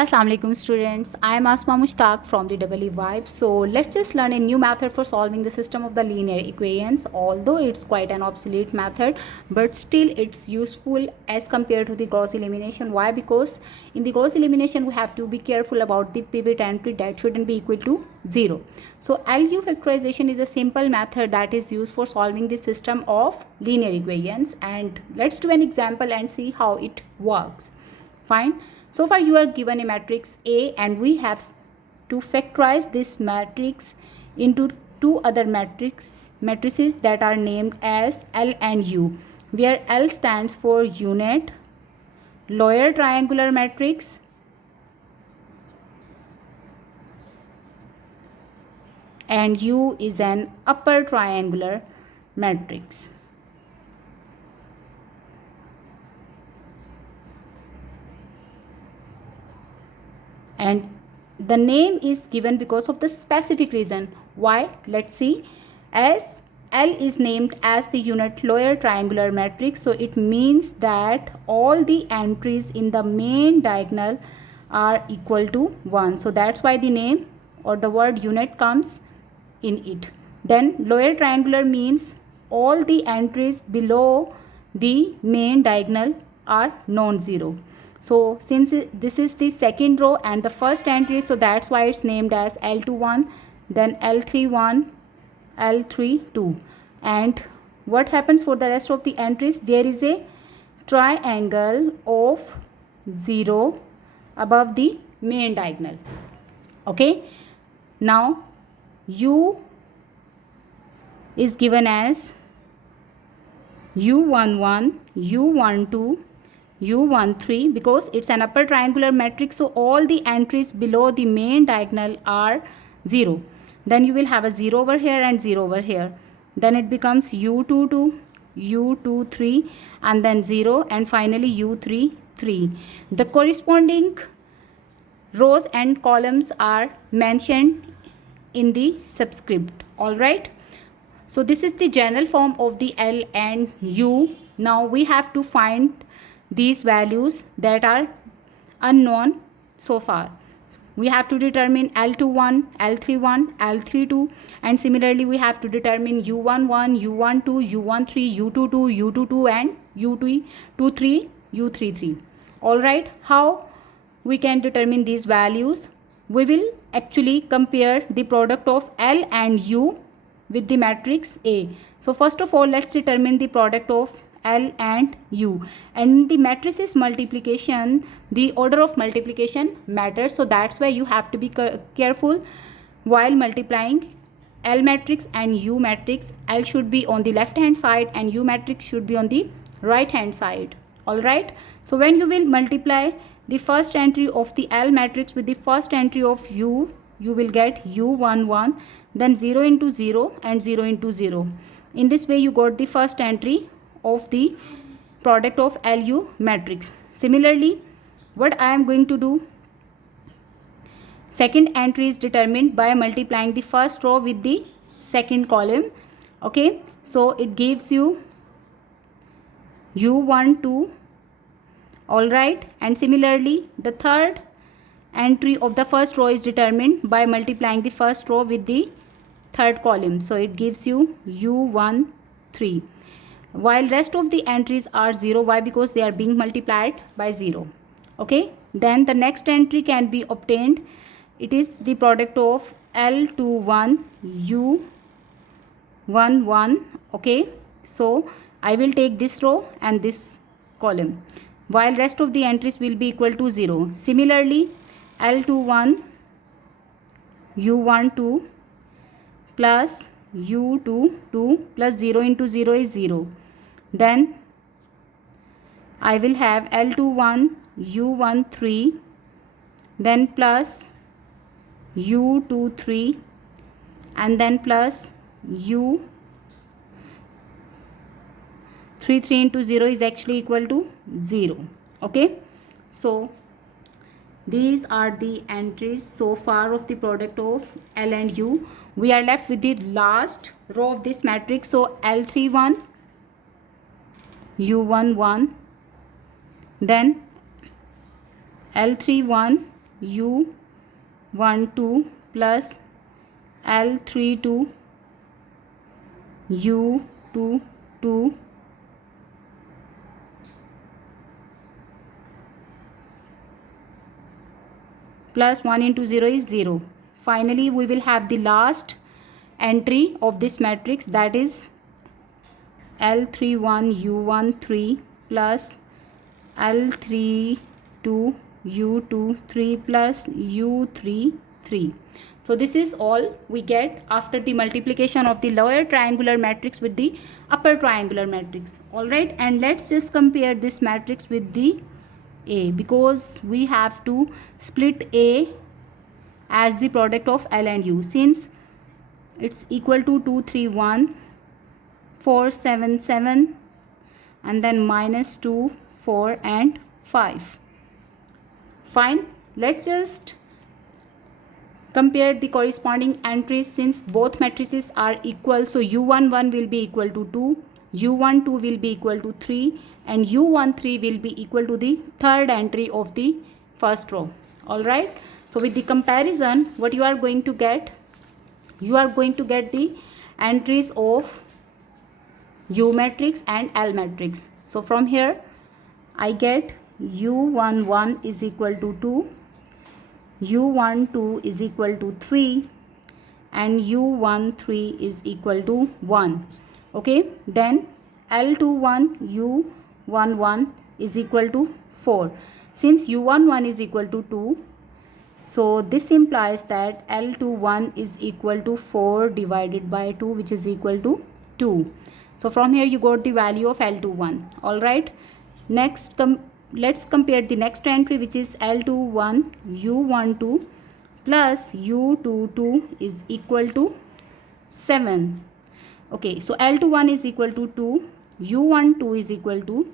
Assalamu alaikum students, I am Asma Mushtaq from the EEVibes. So let's just learn a new method for solving the system of the linear equations. Although it's quite an obsolete method, but still it's useful as compared to the Gauss elimination. Why? Because in the Gauss elimination we have to be careful about the pivot entry that shouldn't be equal to 0. So LU factorization is a simple method that is used for solving the system of linear equations, and let's do an example and see how it works. Fine. So far you are given a matrix A and we have to factorize this matrix into two other matrices that are named as L and U, where L stands for unit lower triangular matrix and U is an upper triangular matrix. And the name is given because of the specific reason. Why? Let's see. As L is named as the unit lower triangular matrix, so it means that all the entries in the main diagonal are equal to 1. So that's why the name or the word unit comes in it. Then lower triangular means all the entries below the main diagonal are non-zero. So since this is the second row and the first entry, so that's why it's named as L21, then L31, L32. And what happens for the rest of the entries? There is a triangle of 0 above the main diagonal. Okay. Now U is given as U11, U12, U13 because it's an upper triangular matrix, so all the entries below the main diagonal are 0. Then you will have a 0 over here and 0 over here. Then it becomes U22, U23 and then 0 and finally U33. The corresponding rows and columns are mentioned in the subscript. Alright. So this is the general form of the L and U. Now we have to find these values that are unknown so far. We have to determine L21, L31, L32 and similarly we have to determine U11, U12, U13, U22, U22 and U23, U33. Alright, how we can determine these values? We will actually compare the product of L and U with the matrix A. So first of all, let's determine the product of L and U, and the matrices multiplication, the order of multiplication matters, so that's why you have to be careful while multiplying L matrix and U matrix. L should be on the left hand side and U matrix should be on the right hand side. Alright, so when you will multiply the first entry of the L matrix with the first entry of U, you will get U11, then 0 into 0 and 0 into 0. In this way you got the first entry of the product of LU matrix. Similarly, what I am going to do, second entry is determined by multiplying the first row with the second column. Okay, so it gives you U12. Alright, and similarly the third entry of the first row is determined by multiplying the first row with the third column, so it gives you U13, while rest of the entries are 0. Why? Because they are being multiplied by 0. Okay, then the next entry can be obtained. It is the product of L21, U11. Okay, so I will take this row and this column, while rest of the entries will be equal to 0. Similarly, L21, U12 plus U22 plus 0 into 0 is 0. Then I will have L21, U13, then plus U23 and then plus U33 into 0 is actually equal to 0. Okay, so these are the entries so far of the product of L and U. We are left with the last row of this matrix, so L31, U11, then L31, U12 plus L32 U22 plus 1 into 0 is 0. Finally, we will have the last entry of this matrix, that is L31 U13 plus L32 U23 plus U33. So this is all we get after the multiplication of the lower triangular matrix with the upper triangular matrix. Alright, and let's just compare this matrix with the A, because we have to split A as the product of L and U, since it's equal to 2 3 1 4 7 7 and then minus 2 4 and 5. Fine, let's just compare the corresponding entries since both matrices are equal. So U11 will be equal to 2, U12 will be equal to 3 and U13 will be equal to the third entry of the first row. Alright, so with the comparison, what you are going to get? You are going to get the entries of U matrix and L matrix. So from here I get U11 is equal to 2, U12 is equal to 3 and U13 is equal to 1. Okay, then L21 U11 is equal to 4. Since U11 is equal to 2, so this implies that L21 is equal to 4 divided by 2, which is equal to 2. So from here you got the value of L21. Alright, next let's compare the next entry, which is L21 U12 plus U22 is equal to 7. Okay, so L21 is equal to 2, U12 is equal to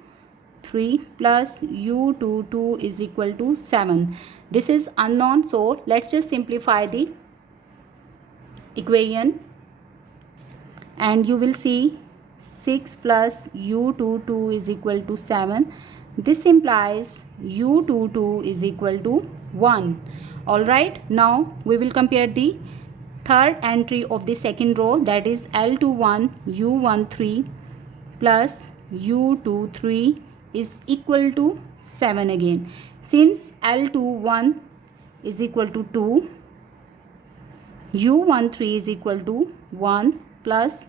3 plus U22 is equal to 7. This is unknown, so let's just simplify the equation and you will see 6 plus U22 is equal to 7. This implies U22 is equal to 1. Alright, now we will compare the third entry of the second row, that is L21 U13 plus U23 is equal to 7 again. Since L21 is equal to 2, U13 is equal to 1 plus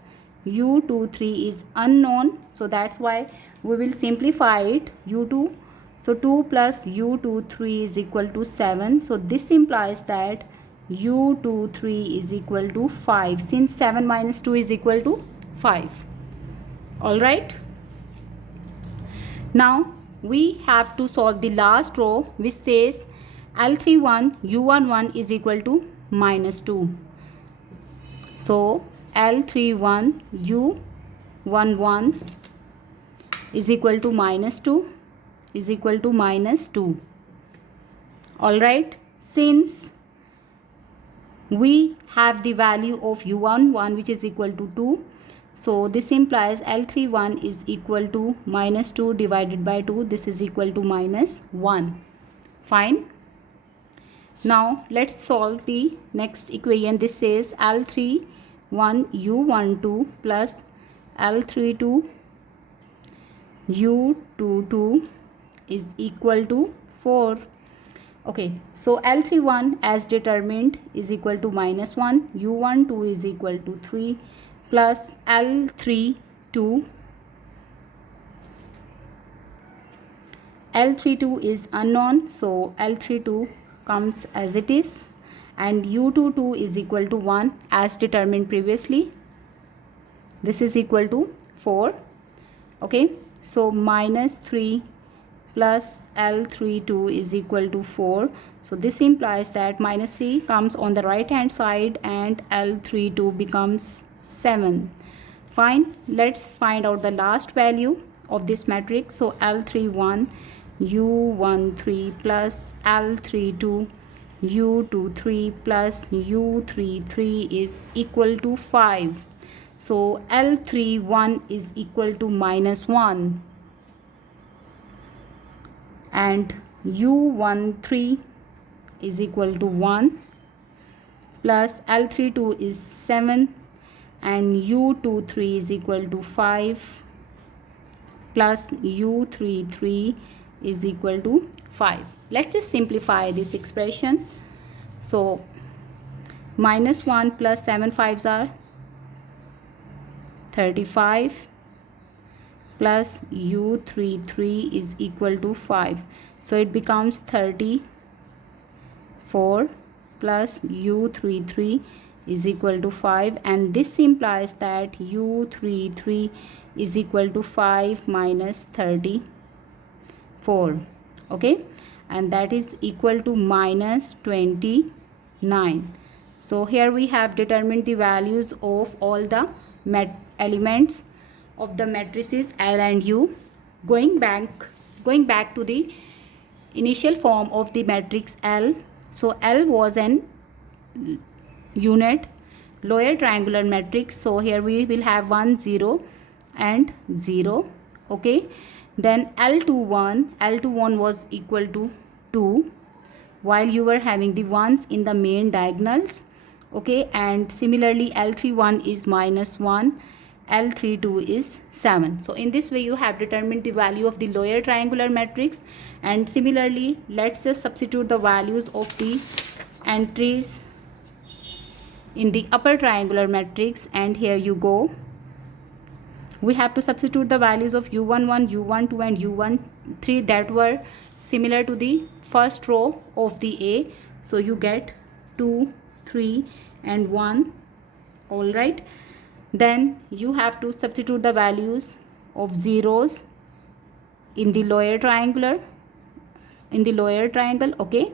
U23 is unknown, so that's why we will simplify it. U2, so 2 plus U23 is equal to 7. So this implies that U23 is equal to 5, since 7 minus 2 is equal to 5. Alright, now we have to solve the last row, which says L31 U11 is equal to minus 2. So L31 U11 is equal to minus 2 is equal to minus 2. Alright, since we have the value of U11 which is equal to 2, so this implies L31 is equal to minus 2 divided by 2. This is equal to minus 1. Fine. Now let's solve the next equation. This says L31 U12 plus L32 U22 is equal to 4. Okay, so L31 as determined is equal to minus 1, U12 is equal to 3 plus L32 is unknown, so L32 comes as it is, and U22 is equal to 1 as determined previously. This is equal to 4. Okay, so minus 3 plus L32 is equal to 4. So this implies that minus 3 comes on the right hand side and L32 becomes 7. Fine, let's find out the last value of this matrix. So L31 U13 plus L32 U23 plus U33 is equal to 5. So L31 is equal to minus 1 and U13 is equal to 1 plus L32 is 7 and U23 is equal to 5 plus U33 is equal to 5. Let's just simplify this expression. So minus 1 plus 7 5s are 35 plus U33 is equal to 5. So it becomes 34 plus U33 is equal to 5, and this implies that U33 is equal to 5 minus 34. Okay, and that is equal to minus 29. So here we have determined the values of all the elements of the matrices L and U. Going back to the initial form of the matrix L. So L was an unit lower triangular matrix. So here we will have 1 0 and 0. Okay, then L21 was equal to 2, while you were having the ones in the main diagonals. Okay, and similarly L31 is minus 1, L32 is 7. So in this way you have determined the value of the lower triangular matrix. And similarly, let's just substitute the values of the entries in the upper triangular matrix, and here you go. We have to substitute the values of U11, U12 and U13 that were similar to the first row of the A. So you get 2, 3 and 1. All right, then you have to substitute the values of zeros in the lower triangle. Okay,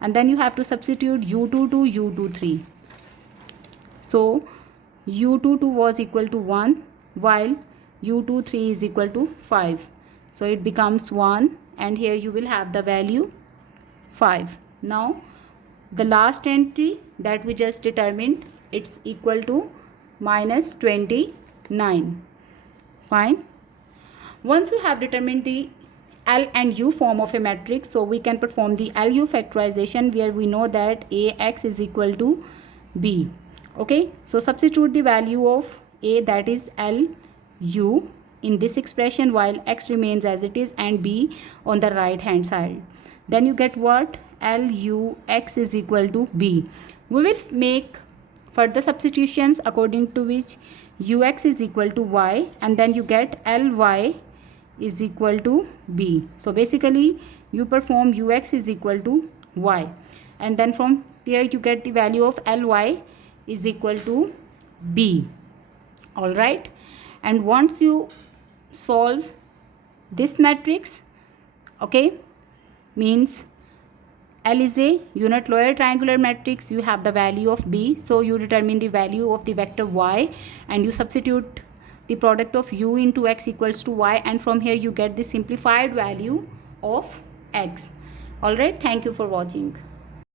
and then you have to substitute U22, U23. So U22 was equal to 1 while U23 is equal to 5. So it becomes 1, and here you will have the value 5. Now the last entry that we just determined, it's equal to minus 29. Fine. Once you have determined the L and U form of a matrix, so we can perform the LU factorization, where we know that AX is equal to B. Okay, so substitute the value of A, that is LU, in this expression while X remains as it is and B on the right hand side. Then you get what? LUX is equal to B. We will make further substitutions according to which UX is equal to Y, and then you get LY is equal to B. So basically you perform UX is equal to Y, and then from there you get the value of LY is equal to B. All right, and once you solve this matrix, okay, means L is a unit lower triangular matrix, you have the value of B, so you determine the value of the vector Y and you substitute the product of U into X equals to Y, and from here you get the simplified value of X. All right, thank you for watching.